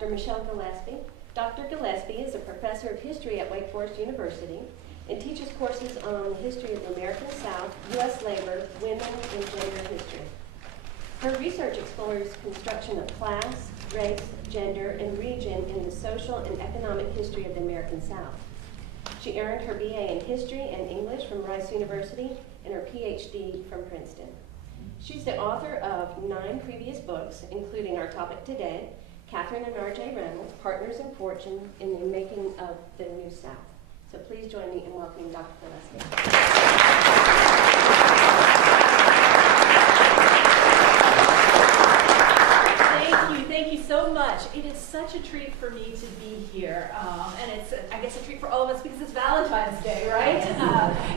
Dr. Michele Gillespie. Dr. Gillespie is a professor of history at Wake Forest University and teaches courses on the history of the American South, U.S. labor, women, and gender history. Her research explores construction of class, race, gender, and region in the social and economic history of the American South. She earned her BA in History and English from Rice University and her PhD from Princeton. She's the author of 9 previous books, including our topic today, Katharine and R.J. Reynolds, Partners in Fortune in the Making of the New South. So please join me in welcoming Dr. Gillespie. Thank you so much. It is such a treat for me to be here, and it's, I guess, a treat for all of us because it's Valentine's Day, right?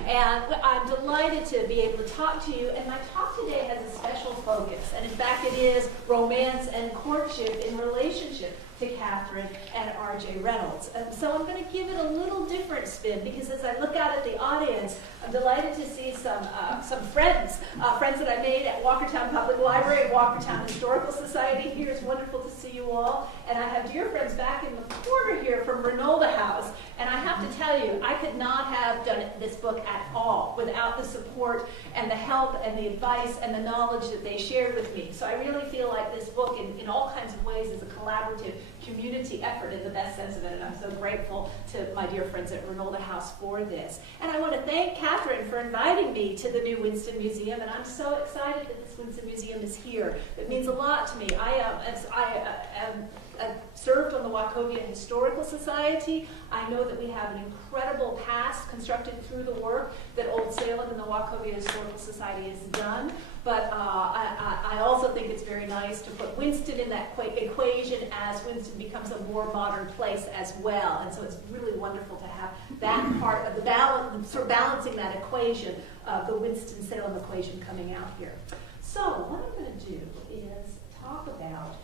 And I'm delighted to be able to talk to you, and my talk today has a special focus, and in fact it is romance and courtship in relationship to Katharine and R.J. Reynolds. So I'm going to give it a little different spin because as I look out at the audience, I'm delighted to see some friends that I made at Walkertown Public Library and Walkertown Historical Society here. It's wonderful to see you all. And I have dear friends back in the corner here from Reynolds House. And I have to tell you, I could not have done this book at all without the support and the help and the advice and the knowledge that they shared with me. So I really feel like this book, in all kinds of ways, is a collaborative community effort in the best sense of it, and I'm so grateful to my dear friends at Reynolds House for this. And I want to thank Katharine for inviting me to the new Winston Museum, and I'm so excited that this Winston Museum is here. It means a lot to me. I served on the Wachovia Historical Society. I know that we have an incredible past constructed through the work that Old Salem and the Wachovia Historical Society has done. But I also think it's very nice to put Winston in that equation as Winston becomes a more modern place as well. And so it's really wonderful to have that part of the balance, sort of balancing that equation of the Winston-Salem equation coming out here. So what I'm going to do is talk about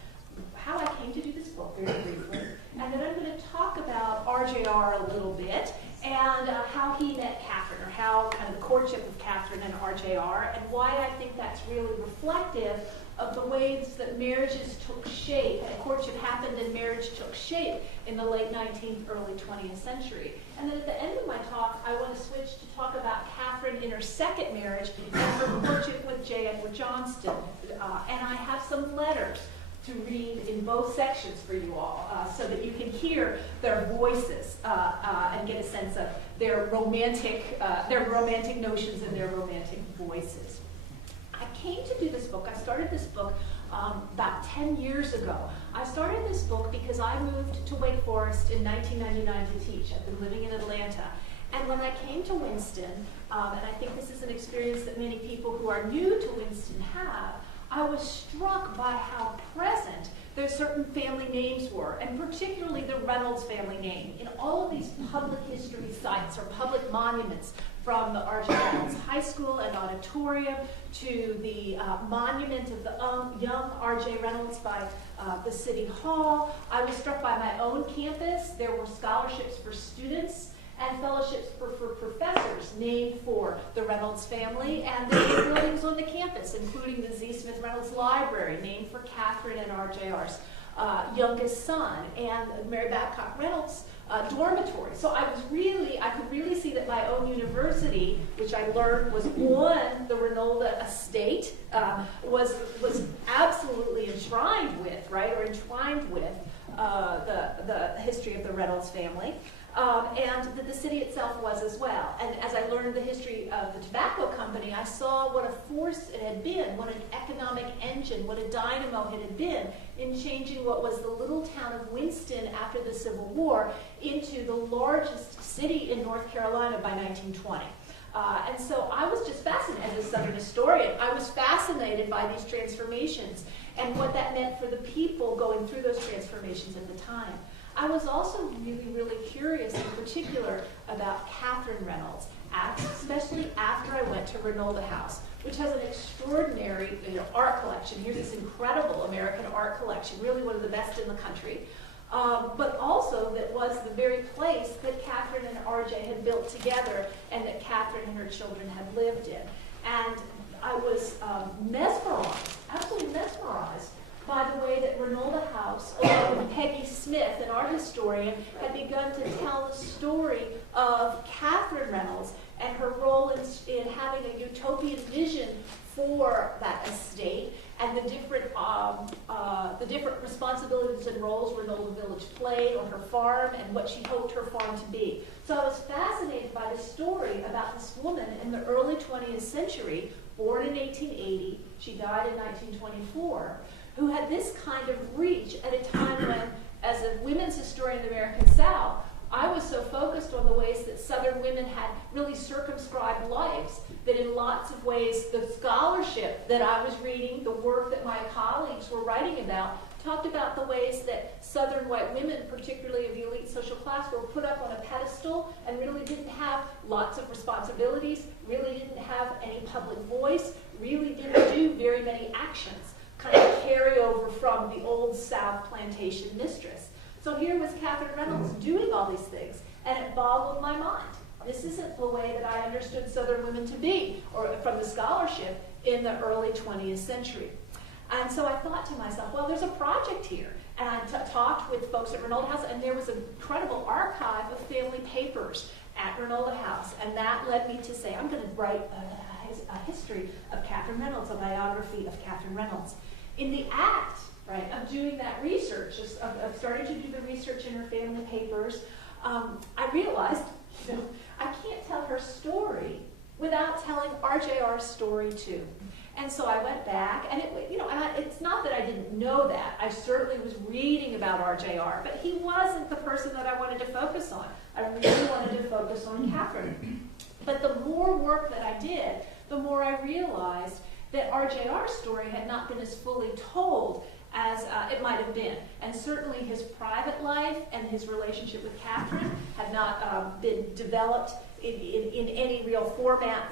how I came to do this book very briefly, and then I'm going to talk about RJR a little bit, and how he met Katharine, or how kind of the courtship of Katharine and RJR, and why I think that's really reflective of the ways that marriages took shape, and courtship happened and marriage took shape in the late 19th, early 20th century. And then at the end of my talk, I want to switch to talk about Katharine in her second marriage and her courtship with J. Edward Johnston. And I have some letters to read in both sections for you all, so that you can hear their voices and get a sense of their romantic notions and their romantic voices. I came to do this book. I started this book about 10 years ago. I started this book because I moved to Wake Forest in 1999 to teach. I've been living in Atlanta. And when I came to Winston, and I think this is an experience that many people who are new to Winston have, I was struck by how present their certain family names were, and particularly the Reynolds family name, in all of these public history sites or public monuments, from the R.J. Reynolds High School and Auditorium to the monument of the young R.J. Reynolds by the City Hall. I was struck by my own campus. There were scholarships for students and fellowships for professors named for the Reynolds family, and there were buildings on the campus, including the Z. Smith Reynolds Library, named for Katharine and RJR's youngest son, and Mary Babcock Reynolds dormitory. So I could really see that my own university, which I learned was on the Reynolds estate, was absolutely entwined with the history of the Reynolds family. And that the city itself was as well. And as I learned the history of the tobacco company, I saw what a force it had been, what an economic engine, what a dynamo it had been in changing what was the little town of Winston after the Civil War into the largest city in North Carolina by 1920. And so I was just fascinated, as a Southern historian, I was fascinated by these transformations and what that meant for the people going through those transformations at the time. I was also really curious in particular about Katharine Reynolds, especially after I went to Reynolds House, which has an extraordinary art collection. Here's this incredible American art collection, really one of the best in the country, but also that was the very place that Katharine and R.J. had built together and that Katharine and her children had lived in. And I was mesmerized, absolutely mesmerized, by the way that that Reynolds House, along with Peggy Smith, an art historian, had begun to tell the story of Katharine Reynolds and her role in having a utopian vision for that estate, and the different responsibilities and roles Reynolds Village played on her farm and what she hoped her farm to be. So I was fascinated by the story about this woman in the early 20th century, born in 1880, she died in 1924, who had this kind of reach at a time when, as a women's historian of the American South, I was so focused on the ways that Southern women had really circumscribed lives that in lots of ways the scholarship that I was reading, the work that my colleagues were writing about, talked about the ways that Southern white women, particularly of the elite social class, were put up on a pedestal and really didn't have lots of responsibilities, really didn't have any public voice, really didn't do very many actions, kind of carry over from the old South plantation mistress. So here was Katharine Reynolds doing all these things, and it boggled my mind. This isn't the way that I understood Southern women to be, or from the scholarship in the early 20th century. And so I thought to myself, well, there's a project here. And I talked with folks at Reynolds House, and there was an incredible archive of family papers at Reynolds House. And that led me to say, I'm going to write a history of Katharine Reynolds, a biography of Katharine Reynolds. In the act, right, of doing that research, of starting to do the research in her family papers, I realized, I can't tell her story without telling RJR's story too. And so I went back, and it's not that I didn't know that. I certainly was reading about RJR, but he wasn't the person that I wanted to focus on. I really wanted to focus on Katharine. But the more work that I did, the more I realized that RJR's story had not been as fully told as it might have been. And certainly his private life and his relationship with Katharine had not been developed in any real format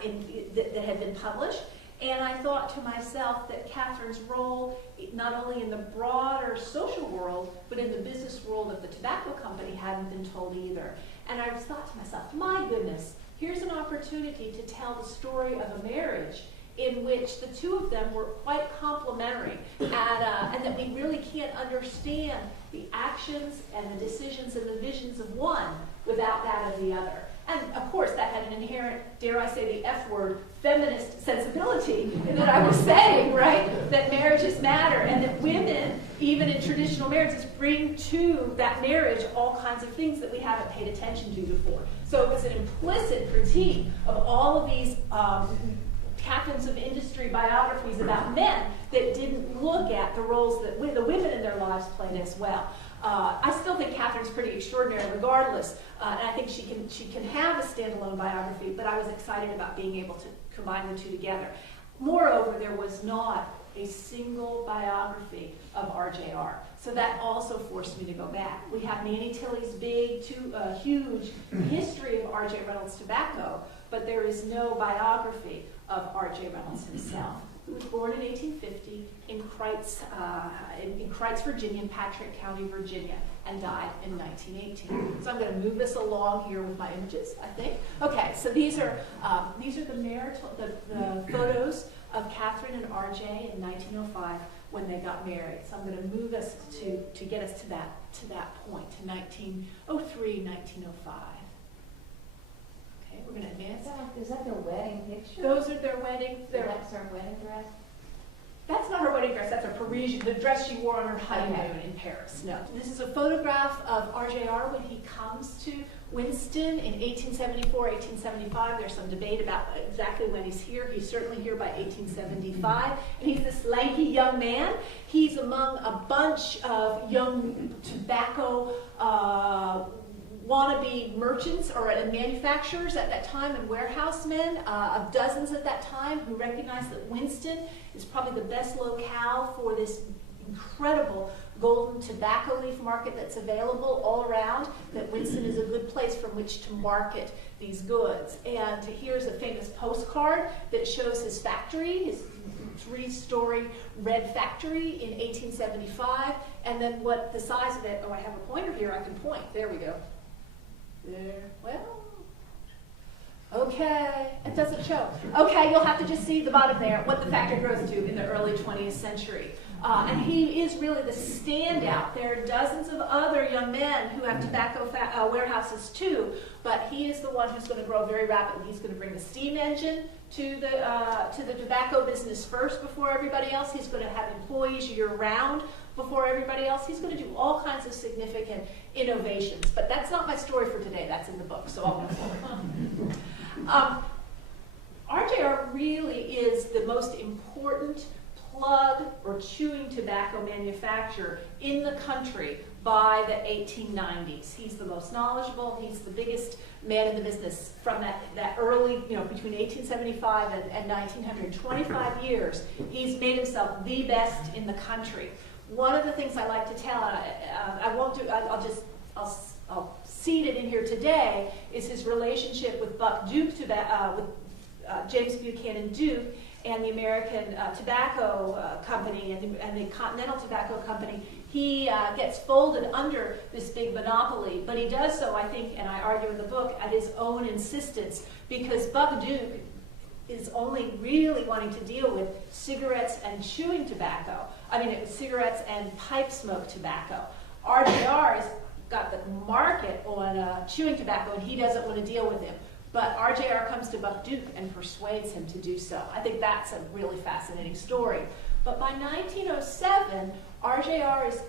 that had been published. And I thought to myself that Katharine's role, not only in the broader social world, but in the business world of the tobacco company, hadn't been told either. And I thought to myself, my goodness, here's an opportunity to tell the story of a marriage in which the two of them were quite complementary, and that we really can't understand the actions and the decisions and the visions of one without that of the other. And of course, that had an inherent, dare I say the F word, feminist sensibility in that I was saying, right, that marriages matter, and that women, even in traditional marriages, bring to that marriage all kinds of things that we haven't paid attention to before. So it was an implicit critique of all of these captains of industry biographies about men that didn't look at the roles that the women in their lives played as well. I still think Katharine's pretty extraordinary regardless, and I think she can have a standalone biography, but I was excited about being able to combine the two together. Moreover, there was not a single biography of RJR, so that also forced me to go back. We have Nanny Tilley's big, huge history of R.J. Reynolds Tobacco, but there is no biography of R.J. Reynolds himself, who was born in 1850 in Kreitz, Virginia, in Patrick County, Virginia, and died in 1918. So I'm going to move this along here with my images, I think. Okay, so these are the photos of Katharine and R.J. in 1905 when they got married. So I'm going to move us to get us to that point, to 1903, 1905. Okay, we're going to advance. Is that their wedding picture? Those are their wedding. That's her wedding dress? That's not her wedding dress. That's a Parisian, the dress she wore on her honeymoon in Paris. No. This is a photograph of RJR when he comes to Winston in 1874, 1875. There's some debate about exactly when he's here. He's certainly here by 1875. And he's this lanky young man. He's among a bunch of young tobacco wannabe merchants or manufacturers at that time and warehousemen, of dozens at that time, who recognized that Winston is probably the best locale for this incredible golden tobacco leaf market that's available all around, that Winston is a good place from which to market these goods. And here's a famous postcard that shows his factory, his 3-story red factory in 1875, and then what the size of it, oh, I have a pointer here, I can point, there we go. There, well, Okay, it doesn't show. Okay, you'll have to just see the bottom there, what the factory grows to in the early 20th century. And he is really the standout. There are dozens of other young men who have tobacco warehouses too, but he is the one who's going to grow very rapidly. He's going to bring the steam engine to the tobacco business first before everybody else. He's going to have employees year-round before everybody else. He's going to do all kinds of significant innovations. But that's not my story for today. That's in the book, so I'll move forward. RJR really is the most important plug or chewing tobacco manufacturer in the country by the 1890s. He's the most knowledgeable. He's the biggest man in the business from that early, between 1875 and 1900, 25 years. He's made himself the best in the country. One of the things I like to tell, I'll seed it in here today, is his relationship with Buck Duke, with James Buchanan Duke, and the American Tobacco Company and the Continental Tobacco Company. He gets folded under this big monopoly, but he does so, I think, and I argue in the book, at his own insistence, because Buck Duke is only really wanting to deal with cigarettes and chewing tobacco. It was cigarettes and pipe smoke tobacco. RJR has got the market on chewing tobacco, and he doesn't want to deal with him. But RJR comes to Buck Duke and persuades him to do so. I think that's a really fascinating story. But by 1907, RJR is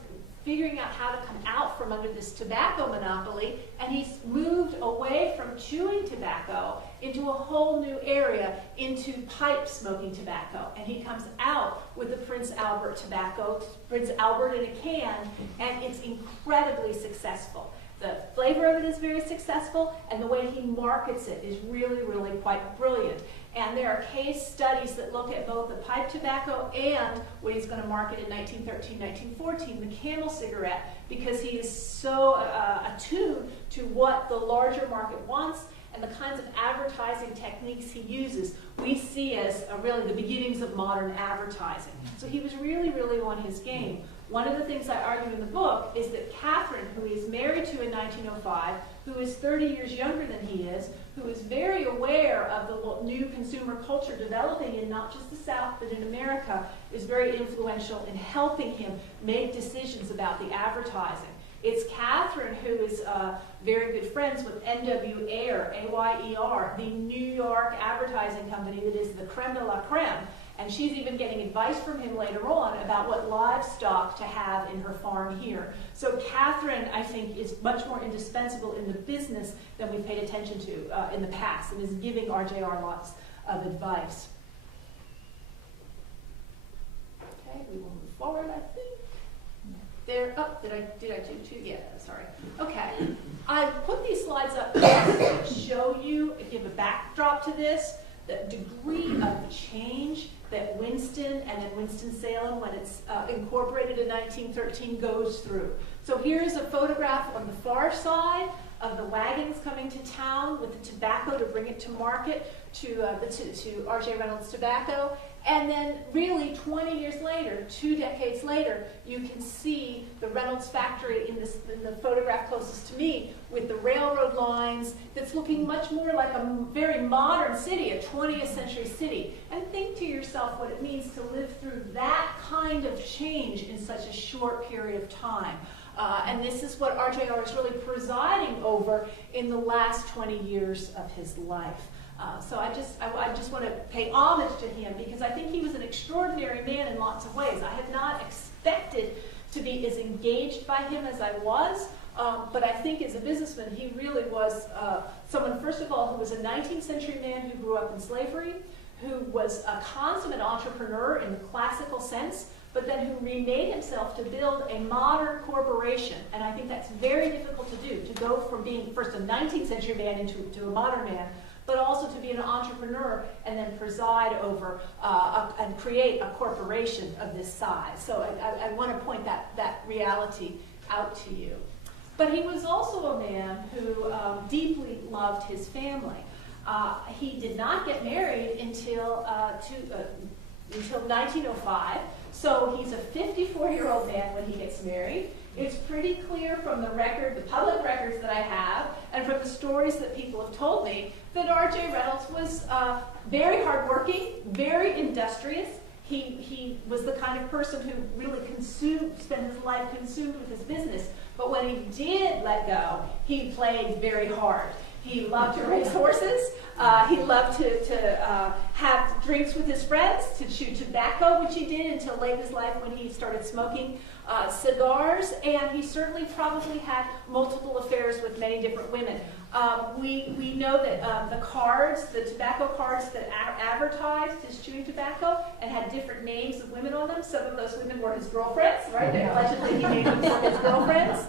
figuring out how to come out from under this tobacco monopoly, and he's moved away from chewing tobacco into a whole new area, into pipe smoking tobacco. And he comes out with the Prince Albert tobacco, Prince Albert in a can, and it's incredibly successful. The flavor of it is very successful, and the way he markets it is really, really quite brilliant. And there are case studies that look at both the pipe tobacco and what he's going to market in 1913, 1914, the Camel cigarette, because he is so attuned to what the larger market wants and the kinds of advertising techniques he uses we see as really the beginnings of modern advertising. So he was really, really on his game. One of the things I argue in the book is that Katharine, who he is married to in 1905, who is 30 years younger than he is, who is very aware of the new consumer culture developing in not just the South, but in America, is very influential in helping him make decisions about the advertising. It's Katharine who is very good friends with N.W. Ayer, A-Y-E-R, the New York advertising company that is the creme de la creme. And she's even getting advice from him later on about what livestock to have in her farm here. So Katharine, I think, is much more indispensable in the business than we've paid attention to in the past, and is giving RJR lots of advice. Okay, we will move forward, I think. There, did I do two? Yeah, sorry. Okay, I put these slides up to show you, give a backdrop to this, the degree of change that Winston and then Winston-Salem, when it's incorporated in 1913, goes through. So here's a photograph on the far side of the wagons coming to town with the tobacco to bring it to market to R.J. Reynolds Tobacco. And then really 20 years later, 2 decades later, you can see the Reynolds factory in the photograph closest to me with the railroad lines that's looking much more like a very modern city, a 20th century city. And think to yourself what it means to live through that kind of change in such a short period of time. And this is what RJR is really presiding over in the last 20 years of his life. So I just want to pay homage to him because I think he was an extraordinary man in lots of ways. I had not expected to be as engaged by him as I was, but I think as a businessman he really was someone, first of all, who was a 19th century man who grew up in slavery, who was a consummate entrepreneur in the classical sense, but then who remade himself to build a modern corporation. And I think that's very difficult to do, to go from being first a 19th century man into a modern man, but also to be an entrepreneur and then preside over and create a corporation of this size. So I want to point that reality out to you. But he was also a man who deeply loved his family. He did not get married until until 1905. So he's a 54-year-old man when he gets married. It's pretty clear from the record, the public records that I have, and from the stories that people have told me, that R.J. Reynolds was very hardworking, very industrious. He was the kind of person who really spent his life consumed with his business. But when he did let go, he played very hard. He loved to race horses. He loved to have drinks with his friends, to chew tobacco, which he did until late in his life when he started smoking cigars. And he certainly probably had multiple affairs with many different women. We know that the tobacco cards that advertised his chewing tobacco and had different names of women on them. Some of those women were his girlfriends, right? Allegedly he named them for his girlfriends.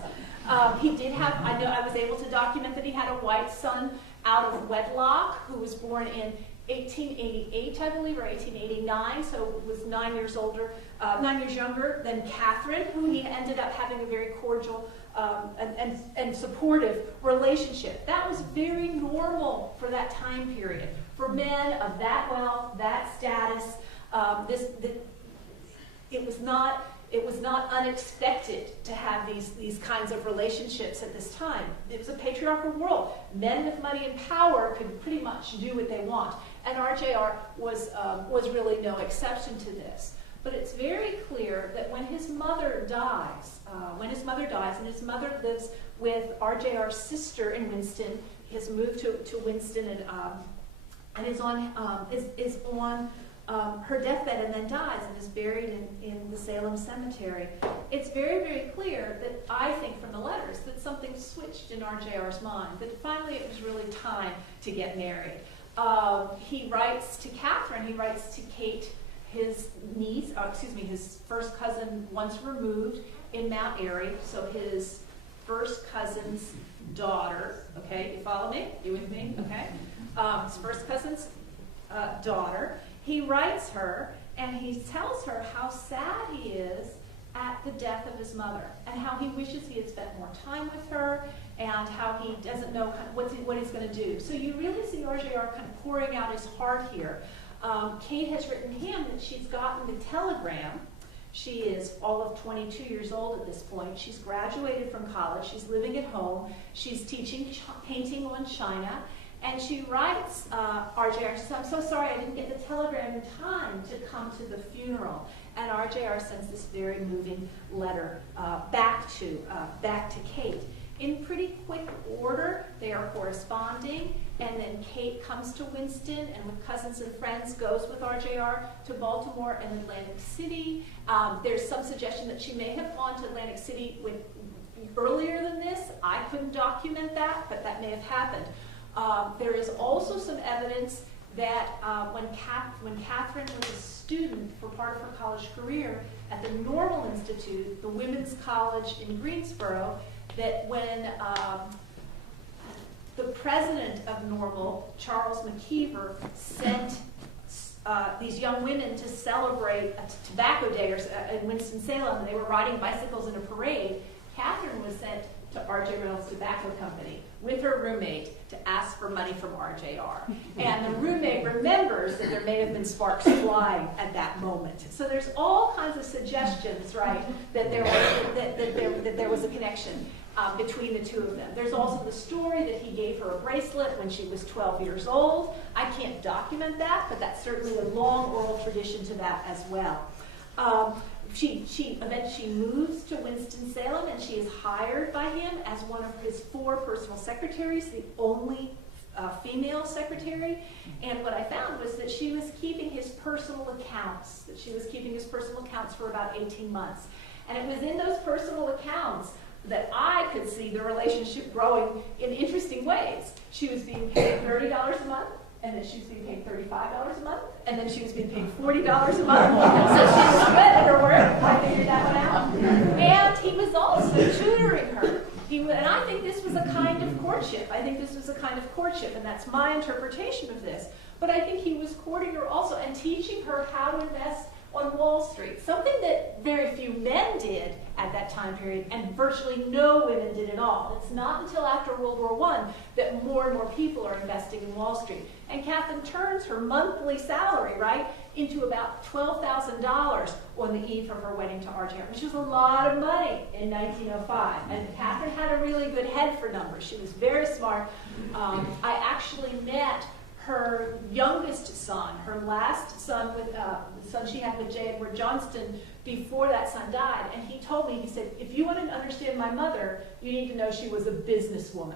He did have, I was able to document that he had a white son out of wedlock who was born in 1888, I believe, or 1889, so was 9 years younger than Katharine, who he ended up having a very cordial and supportive relationship. That was very normal for that time period. For men of that wealth, that status, it was not unexpected to have these kinds of relationships at this time. It was a patriarchal world. Men with money and power could pretty much do what they want. And RJR was really no exception to this. But it's very clear that when his mother dies, and his mother lives with RJR's sister in Winston, he has moved to Winston and is on her deathbed and then dies and is buried in the Salem cemetery. It's very, very clear that I think from the letters that something switched in RJR's mind, that finally it was really time to get married. He writes to Katharine, he writes to Kate, his niece, his first cousin once removed in Mount Airy, so his first cousin's daughter, okay, you follow me? You with me? Okay. His first cousin's daughter. He writes her and he tells her how sad he is at the death of his mother and how he wishes he had spent more time with her and how he doesn't know kind of what he's going to do. So you really see RJR kind of pouring out his heart here. Kate has written him that she's gotten the telegram. She is all of 22 years old at this point. She's graduated from college. She's living at home. She's teaching painting on china. And she writes RJR, she says, "I'm so sorry I didn't get the telegram in time to come to the funeral." And RJR sends this very moving letter back to Kate. In pretty quick order, they are corresponding, and then Kate comes to Winston and with cousins and friends goes with RJR to Baltimore and Atlantic City. There's some suggestion that she may have gone to Atlantic City earlier than this. I couldn't document that, but that may have happened. There is also some evidence that when Katharine was a student for part of her college career at the Normal Institute, the women's college in Greensboro, that when the president of Normal, Charles McKeever, sent these young women to celebrate a tobacco day in Winston-Salem, and they were riding bicycles in a parade, Katharine was sent to R.J. Reynolds Tobacco Company with her roommate to ask for money from RJR. And the roommate remembers that there may have been sparks flying at that moment. So there's all kinds of suggestions, right, that there was a connection between the two of them. There's also the story that he gave her a bracelet when she was 12 years old. I can't document that, but that's certainly a long oral tradition to that as well. She eventually moves to Winston-Salem, and she is hired by him as one of his 4 personal secretaries, the only female secretary. And what I found was that she was keeping his personal accounts, for about 18 months. And it was in those personal accounts that I could see the relationship growing in interesting ways. She was being paid $30 a month, and then she was being paid $35 a month, and then she was being paid $40 a month. So she was good at her work. I figured that one out. And he was also tutoring her. And I think this was a kind of courtship. And that's my interpretation of this. But I think he was courting her also and teaching her how to invest on Wall Street, something that very few men did at that time period, and virtually no women did at all. It's not until after World War I that more and more people are investing in Wall Street. And Katharine turns her monthly salary, right, into about $12,000 on the eve of her wedding to RJR, which was a lot of money in 1905. And Katharine had a really good head for numbers. She was very smart. I actually met her youngest son, her last son, with the son she had with J. Edward Johnston, before that son died. And he told me, he said, if you want to understand my mother, you need to know she was a businesswoman.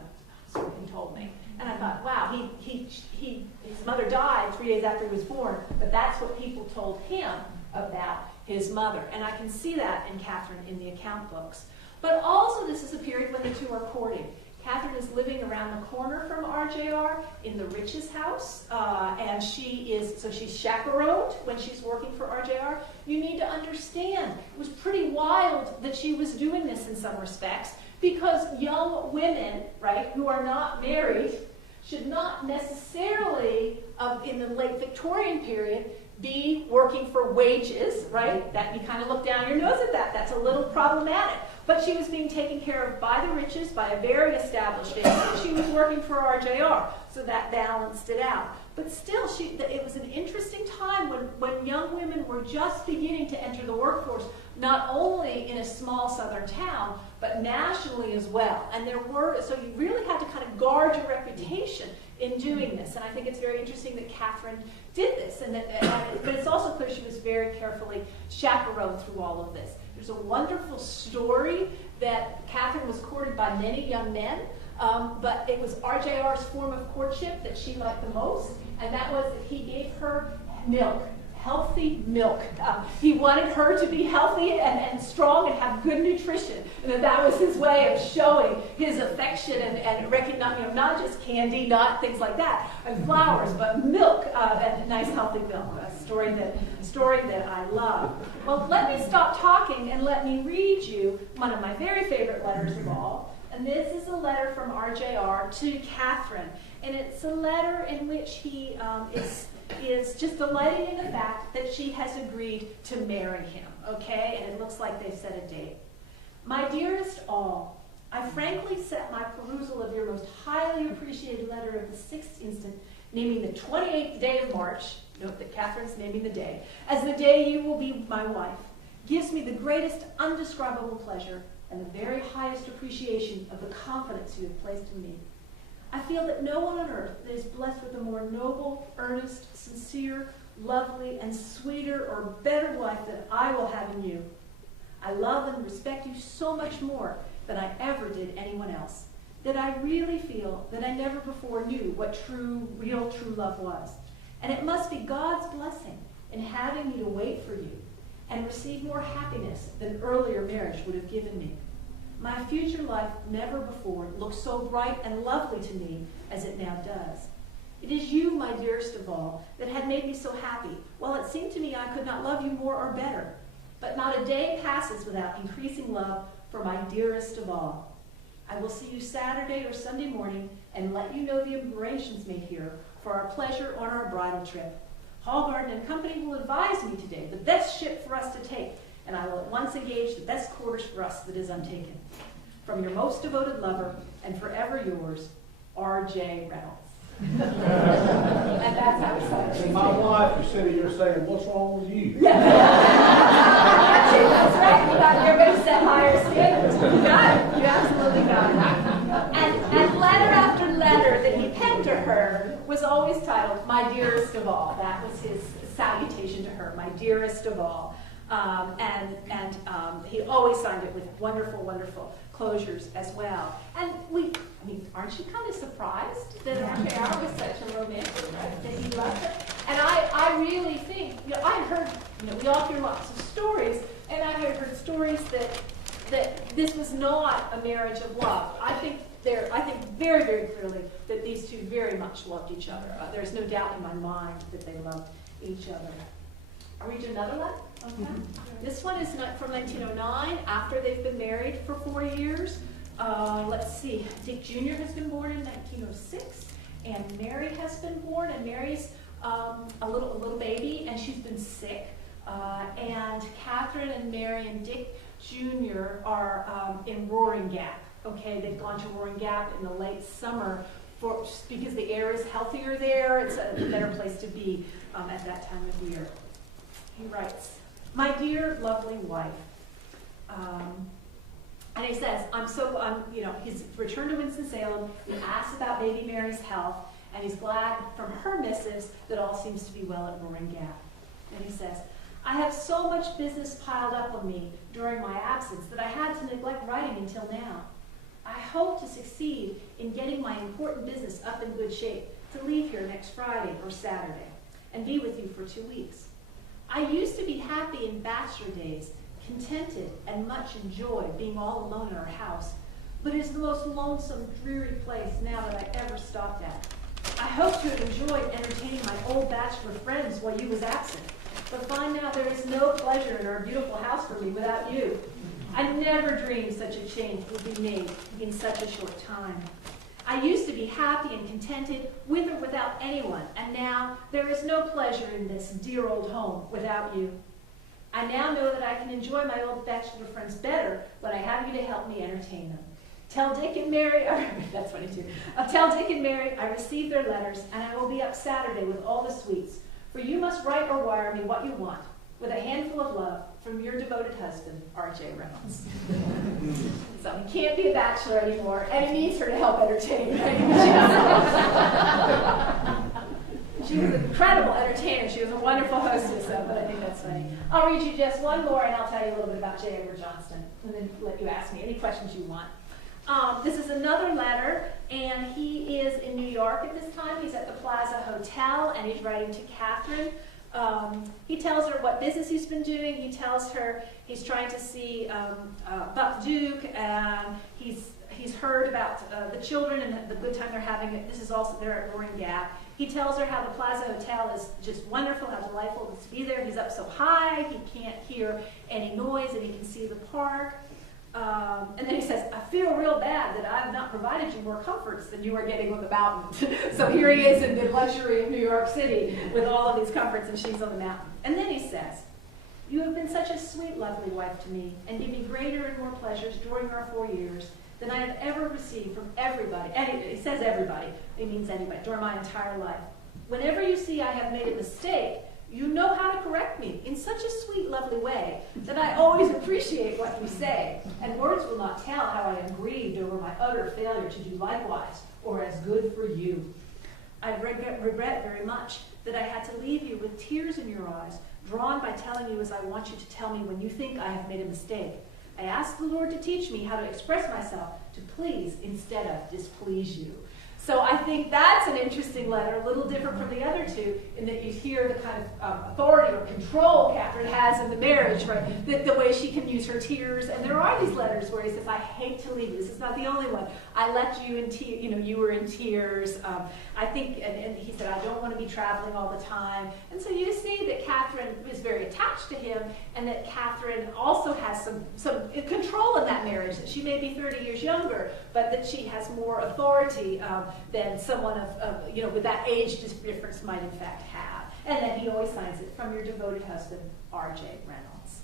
So he told me. And I thought, wow, his mother died 3 days after he was born, but that's what people told him about his mother. And I can see that in Katharine in the account books. But also this is a period when the two are courting. Katharine is living around the corner from RJR in the Rich's house, and she's chaperoned when she's working for RJR. You need to understand, it was pretty wild that she was doing this in some respects, because young women, right, who are not married, should not necessarily, in the late Victorian period, be working for wages, right? That you kind of look down your nose at that. That's a little problematic. But she was being taken care of by the Riches, by a very established family. She was working for RJR, so that balanced it out. But still, it was an interesting time when young women were just beginning to enter the workforce, not only in a small southern town, but nationally as well. And so you really had to kind of guard your reputation in doing this. And I think it's very interesting that Katharine did this. But it's also clear she was very carefully chaperoned through all of this. There's a wonderful story that Katharine was courted by many young men, but it was RJR's form of courtship that she liked the most, and that was that he gave her milk. Healthy milk. He wanted her to be healthy and strong and have good nutrition, and that was his way of showing his affection and recognizing, not just candy, not things like that, and flowers, but milk, and nice healthy milk. A story that I love. Well, let me stop talking and let me read you one of my very favorite letters of all. And this is a letter from RJR to Katharine, and it's a letter in which he is just delighting in the fact that she has agreed to marry him, okay? And it looks like they've set a date. My dearest all, I frankly set my perusal of your most highly appreciated letter of the 6th instant, naming the 28th day of March, note that Katharine's naming the day, as the day you will be my wife, gives me the greatest undescribable pleasure and the very highest appreciation of the confidence you have placed in me. I feel that no one on earth that is blessed with a more noble, earnest, sincere, lovely, and sweeter or better wife than I will have in you. I love and respect you so much more than I ever did anyone else, that I really feel that I never before knew what real true love was. And it must be God's blessing in having me to wait for you and receive more happiness than earlier marriage would have given me. My future life never before looked so bright and lovely to me as it now does. It is you, my dearest of all, that had made me so happy, while it seemed to me I could not love you more or better. But not a day passes without increasing love for my dearest of all. I will see you Saturday or Sunday morning and let you know the arrangements made here for our pleasure on our bridal trip. Hallgarden and Company will advise me today the best ship for us to take, and I will at once engage the best quarters for us that is untaken. From your most devoted lover, and forever yours, R.J. Reynolds. And that's how it started. My wife is sitting here saying, what's wrong with you? That's right. You're going to set higher standards. You got it. You absolutely got it. And letter after letter that he penned to her was always titled, My Dearest of All. That was his salutation to her, My Dearest of All. He always signed it with wonderful, wonderful closures as well. And aren't you kind of surprised that RJR was such a romantic, right? That he loved her? And I really think, I had heard, we all hear lots of stories, and I had heard stories that this was not a marriage of love. I think very, very clearly that these two very much loved each other. There's no doubt in my mind that they loved each other. I'll read you another one. Okay. Mm-hmm. This one is from 1909, after they've been married for 4 years. Let's see, Dick Jr. has been born in 1906, and Mary has been born, and Mary's a little baby, and she's been sick. And Katharine and Mary and Dick Jr. are in Roaring Gap. Okay, they've gone to Roaring Gap in the late summer because the air is healthier there. It's a better place to be at that time of year. he writes, "My dear, lovely wife," and he says, he's returned to Winston-Salem, he asks about baby Mary's health, and he's glad from her missives that all seems to be well at Roaring Gap. And he says, "I have so much business piled up on me during my absence that I had to neglect writing until now. I hope to succeed in getting my important business up in good shape to leave here next Friday or Saturday and be with you for 2 weeks. I used to be happy in bachelor days, contented and much enjoy being all alone in our house, but it's the most lonesome, dreary place now that I ever stopped at. I hope to have enjoyed entertaining my old bachelor friends while you was absent, but find now there is no pleasure in our beautiful house for me without you. I never dreamed such a change would be made in such a short time. I used to be happy and contented with or without anyone, and now there is no pleasure in this dear old home without you. I now know that I can enjoy my old bachelor friends better when I have you to help me entertain them. Tell Dick and Mary," that's funny too, "Tell Dick and Mary I received their letters, and I will be up Saturday with all the sweets, for you must write or wire me what you want, with a handful of love, from your devoted husband, R.J. Reynolds." So he can't be a bachelor anymore, and he needs her to help entertain. Right? She was an incredible entertainer. She was a wonderful hostess, but I think that's funny. I'll read you just one more, and I'll tell you a little bit about J. Edward Johnston, and then let you ask me any questions you want. This is another letter, and he is in New York at this time. He's at the Plaza Hotel, and he's writing to Katharine. He tells her what business he's been doing. He tells her he's trying to see Buck Duke, and he's heard about the children and the good time they're having. This is also there at Roaring Gap. He tells her how the Plaza Hotel is just wonderful, how delightful it is to be there. He's up so high, he can't hear any noise, and he can see the park. And then he says, "I feel real bad that I've not provided you more comforts than you are getting on the mountain." So here he is in the luxury of New York City with all of these comforts, and she's on the mountain. And then he says, "You have been such a sweet, lovely wife to me, and give me greater and more pleasures during our 4 years than I have ever received from everybody." And he says everybody, he means anybody, during my entire life. "Whenever you see I have made a mistake, you know how to correct me in such a sweet, lovely way that I always appreciate what you say, and words will not tell how I am grieved over my utter failure to do likewise, or as good for you. I regret very much that I had to leave you with tears in your eyes, drawn by telling you as I want you to tell me when you think I have made a mistake. I ask the Lord to teach me how to express myself to please instead of displease you." So I think that's an interesting letter, a little different from the other two, in that you hear the kind of authority or control Katharine has in the marriage, right? The way she can use her tears. And there are these letters where he says, "I hate to leave you." This is not the only one. "I left you in tears, you were in tears. I think," and he said, "I don't want to be traveling all the time." And so you see that Katharine is very attached to him, and that Katharine also has some control in that marriage, that she may be 30 years younger, but that she has more authority than someone of with that age difference might in fact have. And then he always signs it, "From your devoted husband, R.J. Reynolds."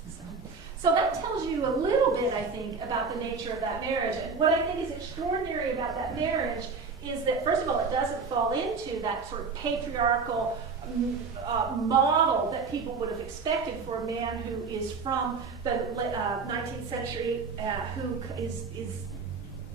So that tells you a little bit, I think, about the nature of that marriage. And what I think is extraordinary about that marriage is that, first of all, it doesn't fall into that sort of patriarchal model that people would have expected for a man who is from the 19th century, who is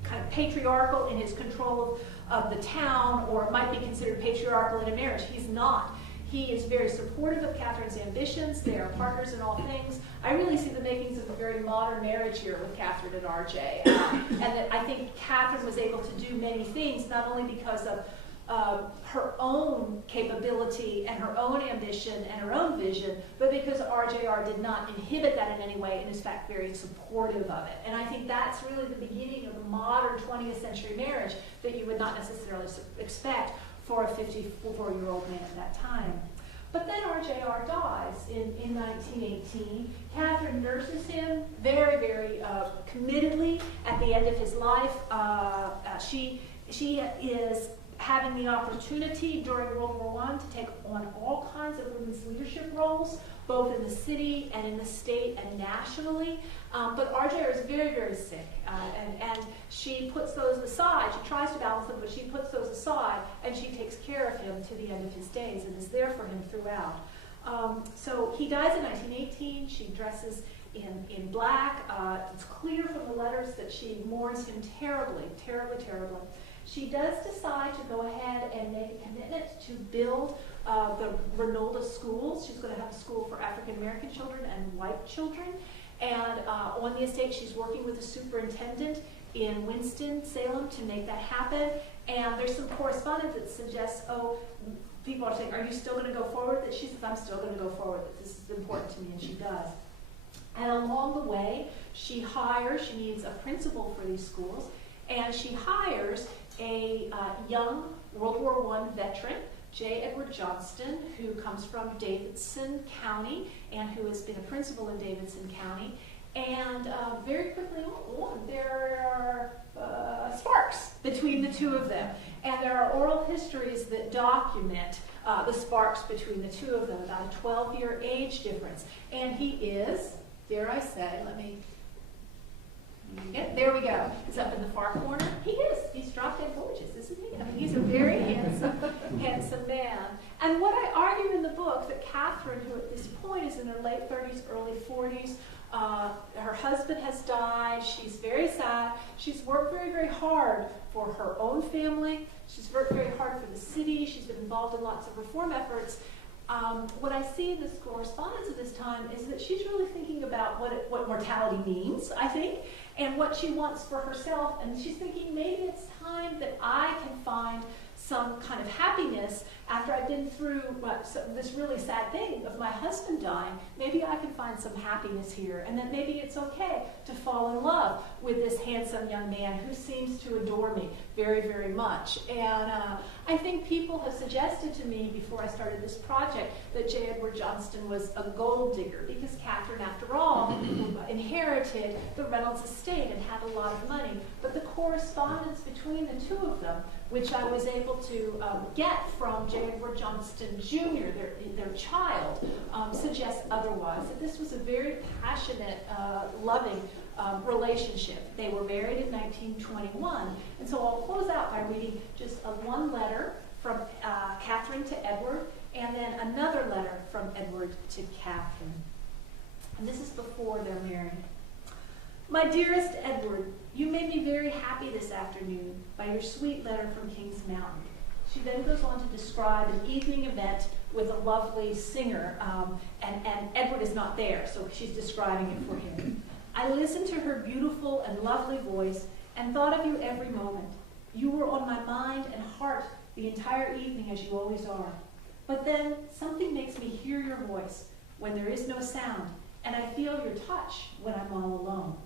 kind of patriarchal in his control of the town, or might be considered patriarchal in a marriage. He's not. He is very supportive of Katharine's ambitions. They are partners in all things. I really see the makings of a very modern marriage here with Katharine and R.J. And that I think Katharine was able to do many things, not only because of her own capability and her own ambition and her own vision, but because RJR did not inhibit that in any way and is in fact very supportive of it. And I think that's really the beginning of the modern 20th century marriage that you would not necessarily expect for a 54-year-old man at that time. But then RJR dies in 1918. Katharine nurses him very, very committedly at the end of his life. She is having the opportunity during World War I to take on all kinds of women's leadership roles, both in the city and in the state and nationally. But RJR is very, very sick, and she puts those aside. She tries to balance them, but she puts those aside, and she takes care of him to the end of his days and is there for him throughout. So he dies in 1918. She dresses in black. It's clear from the letters that she mourns him terribly, terribly, terribly. She does decide to go ahead and make a commitment to build the Reynolds schools. She's going to have a school for African American children and white children. And on the estate, she's working with the superintendent in Winston-Salem to make that happen. And there's some correspondence that suggests, oh, people are saying, are you still going to go forward? That she says, I'm still going to go forward. This is important to me, and she does. And along the way, she needs a principal for these schools, and she hires a young World War I veteran, J. Edward Johnston, who comes from Davidson County and who has been a principal in Davidson County. And very quickly on, there are sparks between the two of them. And there are oral histories that document the sparks between the two of them, about a 12-year age difference. And he is, dare I say, there we go. He's up in the far corner. He is. He's drop dead gorgeous, isn't he? I mean, he's a very handsome man. And what I argue in the book, that Katharine, who at this point is in her late 30s, early 40s, her husband has died. She's very sad. She's worked very, very hard for her own family. She's worked very hard for the city. She's been involved in lots of reform efforts. What I see in this correspondence at this time is that she's really thinking about what mortality means, I think, and what she wants for herself. And she's thinking, maybe it's time that I can find some kind of happiness after I've been through this really sad thing of my husband dying. Maybe I can find some happiness here, and that maybe it's okay to fall in love with this handsome young man who seems to adore me very, very much. And I think people have suggested to me before I started this project that J. Edward Johnston was a gold digger, because Katharine, after all, inherited the Reynolds estate and had a lot of money. But the correspondence between the two of them, which I was able to get from J. Edward Johnston Jr., their child, suggests otherwise, that this was a very passionate, loving relationship. They were married in 1921, and so I'll close out by reading just one letter from Katharine to Edward, and then another letter from Edward to Katharine. And this is before they're married. My dearest Edward, you made me very happy this afternoon by your sweet letter from Kings Mountain. She then goes on to describe an evening event with a lovely singer, and Edward is not there, so she's describing it for him. I listened to her beautiful and lovely voice and thought of you every moment. You were on my mind and heart the entire evening, as you always are. But then something makes me hear your voice when there is no sound, and I feel your touch when I'm all alone.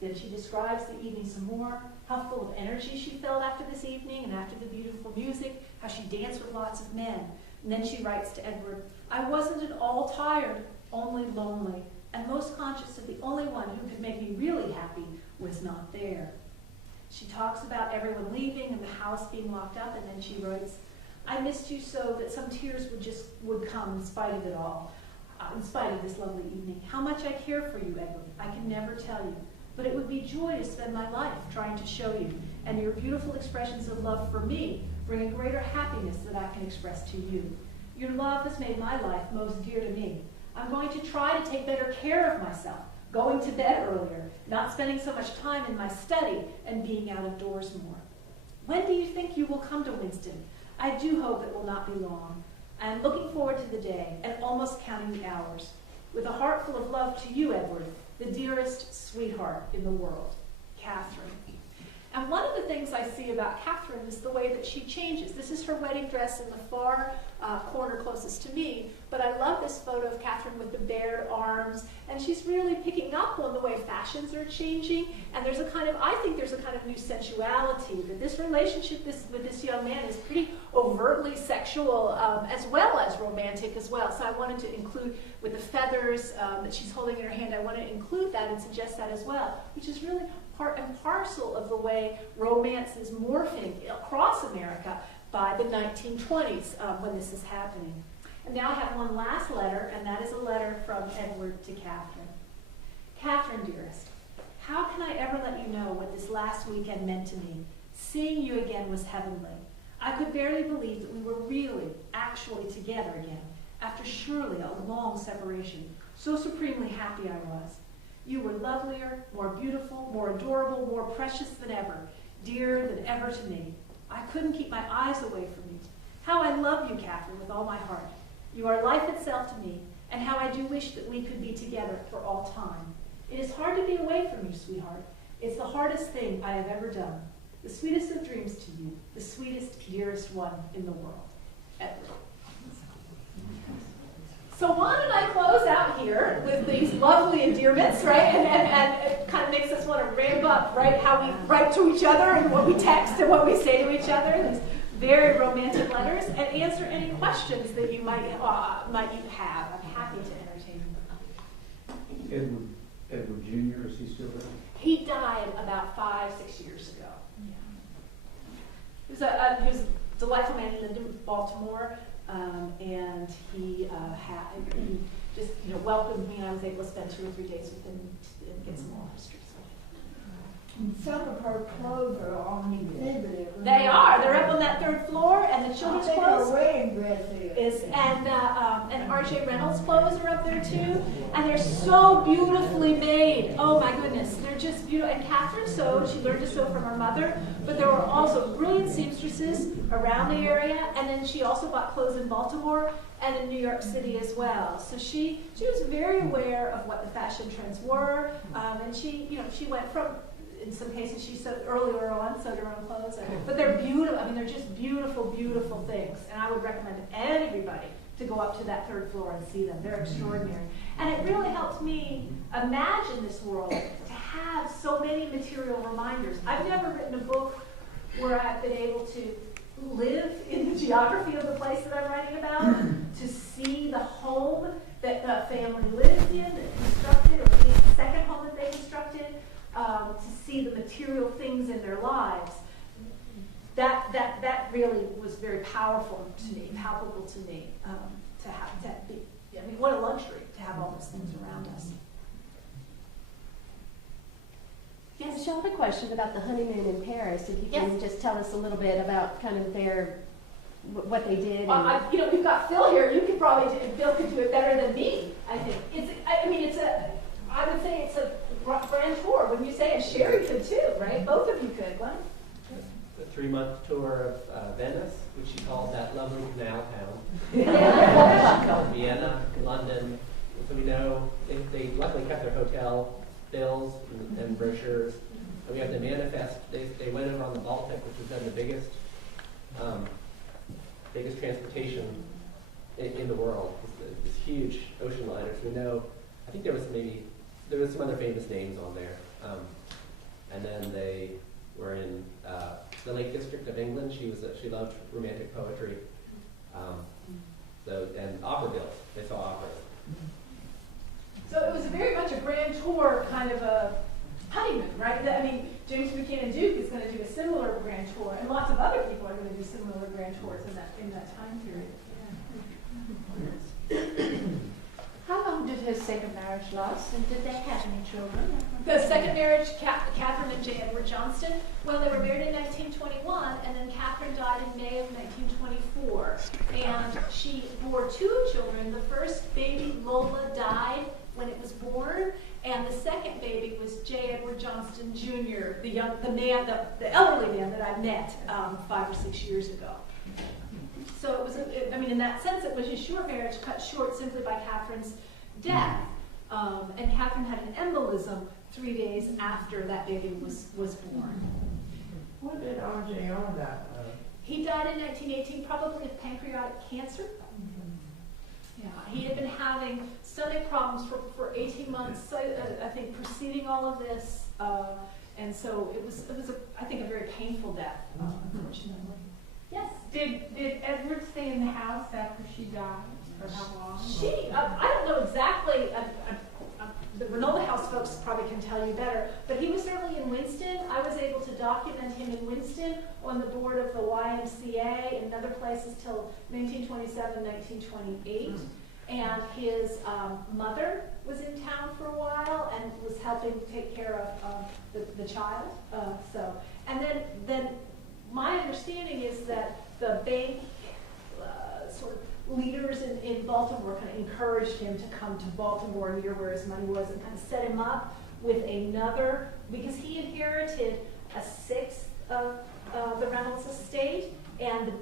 Then she describes the evening some more, how full of energy she felt after this evening and after the beautiful music, how she danced with lots of men. And then she writes to Edward, I wasn't at all tired, only lonely, and most conscious that the only one who could make me really happy was not there. She talks about everyone leaving and the house being locked up, and then she writes, I missed you so that some tears would come in spite of it all, in spite of this lovely evening. How much I care for you, Edward, I can never tell you. But it would be joy to spend my life trying to show you, and your beautiful expressions of love for me bring a greater happiness that I can express to you. Your love has made my life most dear to me. I'm going to try to take better care of myself, going to bed earlier, not spending so much time in my study, and being out of doors more. When do you think you will come to Winston? I do hope it will not be long. I am looking forward to the day and almost counting the hours. With a heart full of love to you, Edward, the dearest sweetheart in the world, Katharine. And one of the things I see about Katharine is the way that she changes. This is her wedding dress in the far corner closest to me, but I love this photo of Katharine with the bared arms, and she's really picking up on the way fashions are changing, and there's a kind of, I think there's a kind of new sensuality, that this relationship with this young man is pretty overtly sexual, as well as romantic as well. So I wanted to include, with the feathers that she's holding in her hand, I want to include that and suggest that as well, which is really part and parcel of the way romance is morphing across America by the 1920s when this is happening. And now I have one last letter, and that is a letter from Edward to Katharine. Katharine, dearest, how can I ever let you know what this last weekend meant to me? Seeing you again was heavenly. I could barely believe that we were really, actually together again. after surely a long separation. So supremely happy I was. You were lovelier, more beautiful, more adorable, more precious than ever, dearer than ever to me. I couldn't keep my eyes away from you. How I love you, Katherine, with all my heart. You are life itself to me, and how I do wish that we could be together for all time. It is hard to be away from you, sweetheart. It's the hardest thing I have ever done. The sweetest of dreams to you, the sweetest, dearest one in the world. Edward. So why don't I close out here with these lovely endearments, right? And it kind of makes us want to ramp up, right? How we write to each other and what we text and what we say to each other. These very romantic letters, and answer any questions that you might have. I'm happy to entertain them. Edward Jr., is he still there? He died about 5-6 years ago. He was a delightful man. He lived in Baltimore. And he just welcomed me, and I was able to spend 2 or 3 days with him and get some more history. Some of her clothes are on the exhibit. They are. They're up on that 3rd floor, and the children's clothes Her wedding dress is. and R.J. Reynolds clothes are up there too, and they're so beautifully made. Oh my goodness, they're just beautiful. And Katherine sewed. She learned to sew from her mother, but there were also brilliant seamstresses around the area, and then she also bought clothes in Baltimore and in New York City as well. So she was very aware of what the fashion trends were, and she went from. In some cases, she sewed earlier on, sewed her own clothes. But they're beautiful. I mean, they're just beautiful, beautiful things. And I would recommend everybody to go up to that 3rd floor and see them. They're extraordinary. And it really helped me imagine this world to have so many material reminders. I've never written a book where I've been able to live in the geography of the place that I'm writing about, to see the home that the family lived in, that constructed, or the second home that they constructed. To see the material things in their lives, that really was very powerful to me, palpable to me. To have that be, I mean, what a luxury to have all those things around us. Yes, Michelle, I have a question about the honeymoon in Paris. If you can just tell us a little bit about kind of what they did. We've got Phil here. You could probably Phil could do it better than me. I think I would say it's a grand tour. Wouldn't you say? And Sherry could too, right? Both of you could. Glenn? The 3-month tour of Venice, which she called that lovely canal town. She called Vienna, London. So we know they luckily kept their hotel bills and brochures. And we have the manifest. They went over on the Baltic, which has been the biggest transportation in the world. This huge ocean liner. So we know. I think there was some other famous names on there. And then they were in the Lake District of England. She loved romantic poetry. And opera bills. They saw operas. So it was very much a grand tour, kind of a honeymoon, right? I mean, James Buchanan Duke is going to do a similar grand tour, and lots of other people are going to do similar grand tours in that time period. How long did her second marriage last, and did they have any children? The second marriage, Katherine and Edward Johnston, well, they were married in 1921, and then Katherine died in May of 1924. And she bore 2 children. The first baby, Lola, died when it was born, and the second baby was J. Edward Johnston Jr., the elderly man that I met 5 or 6 years ago. So it was, in that sense, it was a short marriage cut short simply by Katherine's death. And Katherine had an embolism 3 days after that baby was born. When did RJR die? He died in 1918, probably of pancreatic cancer. Yeah, he had been having stomach problems for 18 months, I think, preceding all of this. And so it was I think, a very painful death, unfortunately. Yes? Did Edward stay in the house after she died? For how long? I don't know exactly. The Reynolds House folks probably can tell you better, but he was certainly in Winston. I was able to document him in Winston on the board of the YMCA and other places till 1927, 1928. And his mother was in town for a while and was helping take care of the child. And then my understanding is that the bank sort of leaders in Baltimore kind of encouraged him to come to Baltimore near where his money was and kind of set him up with another, because he inherited a sixth of the Reynolds estate, and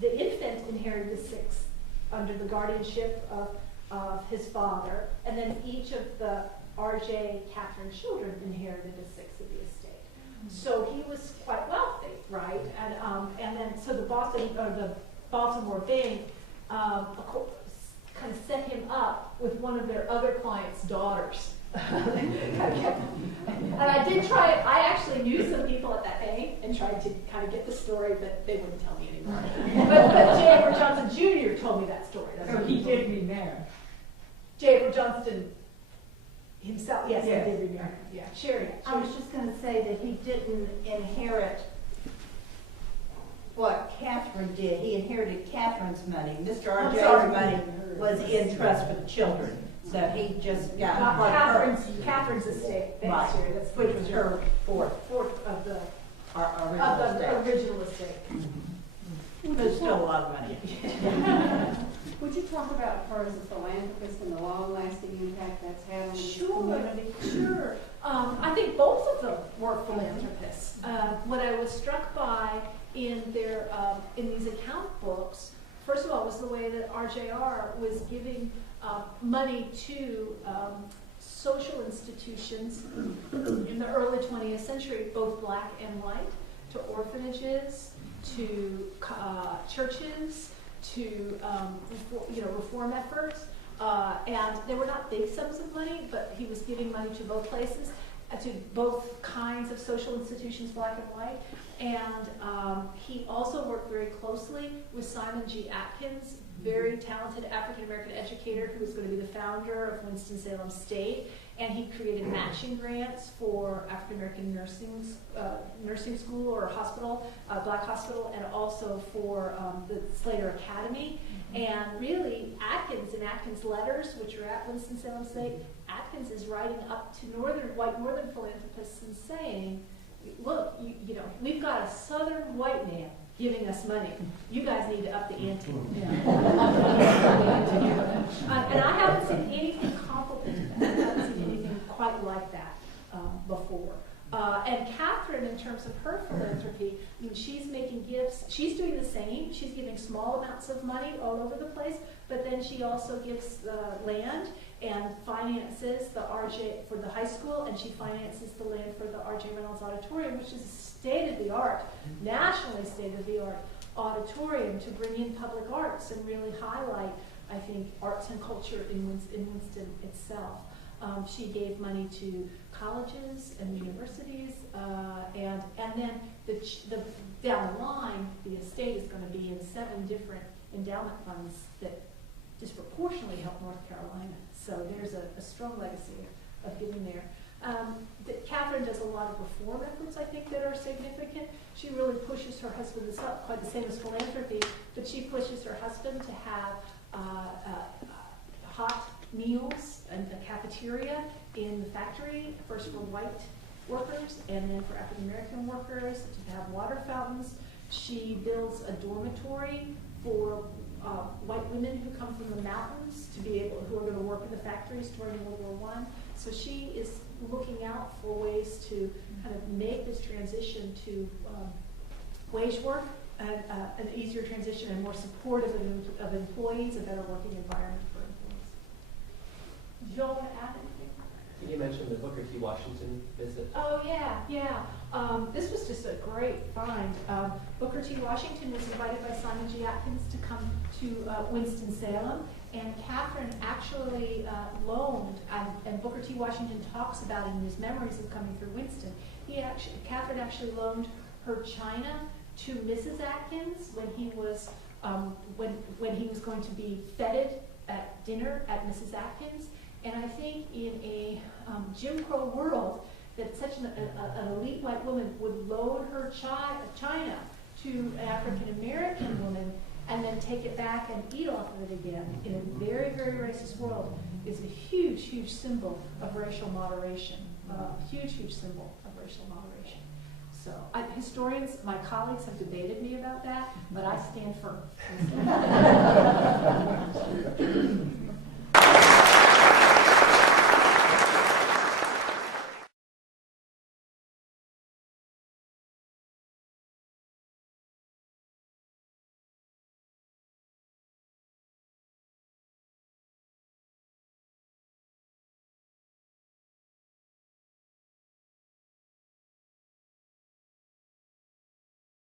the infant inherited the sixth under the guardianship of his father, and then each of the R.J. Katharine children inherited a sixth of the estate. So he was quite wealthy, right? And then so the Baltimore Bank kind of set him up with one of their other clients' daughters. And I actually knew some people at that bank and tried to kind of get the story, but they wouldn't tell me anymore. but J. Edward Johnson Jr. told me that story. That's what He did me there. J. Edward Johnston himself, yes, Yes. he did remarry. Yeah, Sherry. I was just going to say that he didn't inherit what Catherine did. He inherited Catherine's money. Mr. I'm R.J.'s sorry. money was in trust for the children. So he just got part of her, Catherine's estate. Right. Thanks, Sherry. That's which was her fourth, fourth of the our original estate. original estate. There's still a lot of money. Would you talk about her as a philanthropist and the long-lasting impact that's had on the community? Sure. I think both of them were philanthropists. What I was struck by in their in these account books, first of all, was the way that RJR was giving money to social institutions in the early 20th century, both black and white, to orphanages, to churches, to reform efforts, and they were not big sums of money, but he was giving money to both places, to both kinds of social institutions, black and white. And he also worked very closely with Simon G. Atkins, very talented African-American educator who was going to be the founder of Winston-Salem State, and he created matching grants for African-American nursing school or hospital, black hospital, and also for the Slater Academy. And really, Atkins, in Atkins' letters, which are at Winston-Salem State, Atkins is writing up to white northern philanthropists and saying, look, you know, we've got a southern white man giving us money. You guys need to up the ante. And I haven't seen anything comparable to that. I haven't seen anything quite like that before. And Katharine, in terms of her philanthropy, I mean, she's making gifts. She's doing the same. She's giving small amounts of money all over the place, but then she also gives land and finances the RJ for the high school, and she finances the land for the R.J. Reynolds Auditorium, which is a state-of-the-art, nationally state-of-the-art auditorium to bring in public arts and really highlight, I think, arts and culture in Winston itself. She gave money to colleges and universities, and then down the line, the estate is going to be in 7 different endowment funds that disproportionately help North Carolina. So there's a strong legacy of giving there. Katharine does a lot of reform efforts, I think, that are significant. She really pushes her husband, it's not quite the same as philanthropy, but she pushes her husband to have hot meals and a cafeteria in the factory, first for white workers and then for African American workers, to have water fountains. She builds a dormitory for white women who come from the mountains who are going to work in the factories during World War I. So she is looking out for ways to kind of make this transition to wage work, and an easier transition and more supportive of employees, a better working environment for employees. Do you all want to add anything? You mentioned the Booker T. Washington visit. Oh, yeah. This was just a great find. Booker T. Washington was invited by Simon G. Atkins to come to Winston-Salem, and Katharine actually loaned, and Booker T. Washington talks about in his memories of coming through Winston, Katharine actually loaned her china to Mrs. Atkins when he was going to be feted at dinner at Mrs. Atkins. And I think in a Jim Crow world, that such an elite white woman would loan her china to an African American woman and then take it back and eat off of it again in a very, very racist world is a huge, huge symbol of racial moderation. Huge, huge symbol of racial moderation. So, historians, my colleagues have debated me about that, but I stand firm.